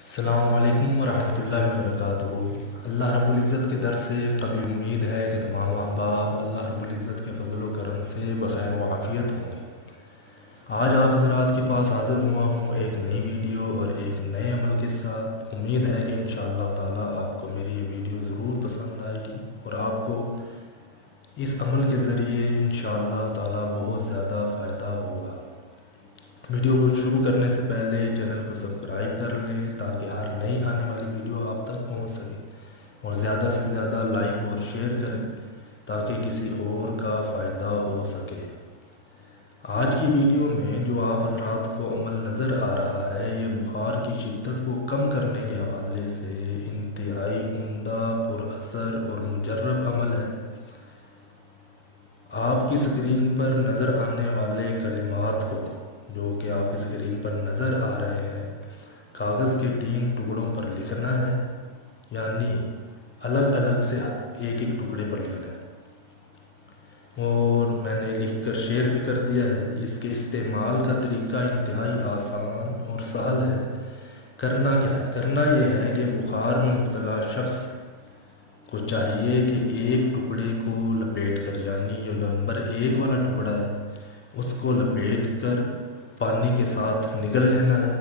السلام علیکم ورحمۃ اللہ وبرکاتہ۔ اللہ رب العزت کے در سے قوی امید ہے کہ تمام احباب اللہ رب العزت کے فضل و کرم سے بخیر و عافیت ہوں۔ آج آپ حضرات کے پاس حاضر ہوا ہوں ایک نئی ویڈیو اور ایک نئے عمل کے ساتھ۔ امید ہے کہ انشاءاللہ تعالیٰ آپ کو میری یہ ویڈیو ضرور پسند آئے گی اور آپ کو اس عمل کے ذریعے انشاءاللہ تعالیٰ بہت زیادہ فائدہ ہوگا۔ ویڈیو کو شروع کرنے سے پہلے چینل کو سبسکرائب کر لیں تاکہ ہر نئی آنے والی ویڈیو آپ تک پہنچ سکے، اور زیادہ سے زیادہ لائک اور شیئر کریں تاکہ کسی اور کا فائدہ ہو سکے۔ آج کی ویڈیو میں جو آپ حضرات کو عمل نظر آ رہا ہے یہ بخار کی شدت کو کم کرنے کے حوالے سے انتہائی عمدہ، پر اثر اور مجرب عمل ہے۔ آپ کی اسکرین پر نظر آنے والے کلمات کو، جو کہ آپ کی اسکرین پر نظر آ رہے ہیں، کاغذ کے 3 ٹکڑوں پر لکھنا ہے، یعنی الگ الگ سے ایک ایک ٹکڑے پر لکھنا ہے، اور میں نے لکھ کر شیئر بھی کر دیا ہے۔ اس کے استعمال کا طریقہ انتہائی آسان اور سہل ہے۔ کرنا کیا ہے؟ کرنا یہ ہے کہ بخار میں مبتلا شخص کو چاہیے کہ ایک ٹکڑے کو لپیٹ کر، یعنی جو نمبر 1 والا ٹکڑا ہے اس کو لپیٹ کر پانی کے ساتھ نگل لینا ہے۔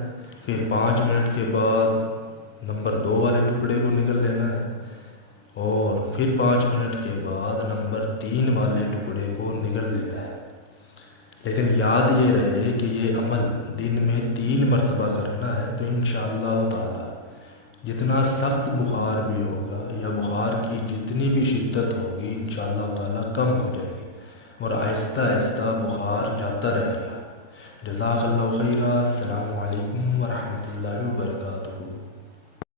پھر 5 منٹ کے بعد نمبر 2 والے ٹکڑے کو نگل لینا ہے، اور پھر 5 منٹ کے بعد نمبر 3 والے ٹکڑے کو نگل لینا ہے۔ لیکن یاد یہ رہے کہ یہ عمل دن میں 3 مرتبہ کرنا ہے، تو انشاءاللہ تعالی جتنا سخت بخار بھی ہوگا یا بخار کی جتنی بھی شدت ہوگی انشاءاللہ تعالی کم ہو جائے گی، اور آہستہ آہستہ بخار جاتا رہے گا۔ جزاک اللہ خیرہ۔ السلام علیکم ورحمۃ اللہ وبرکاتہ۔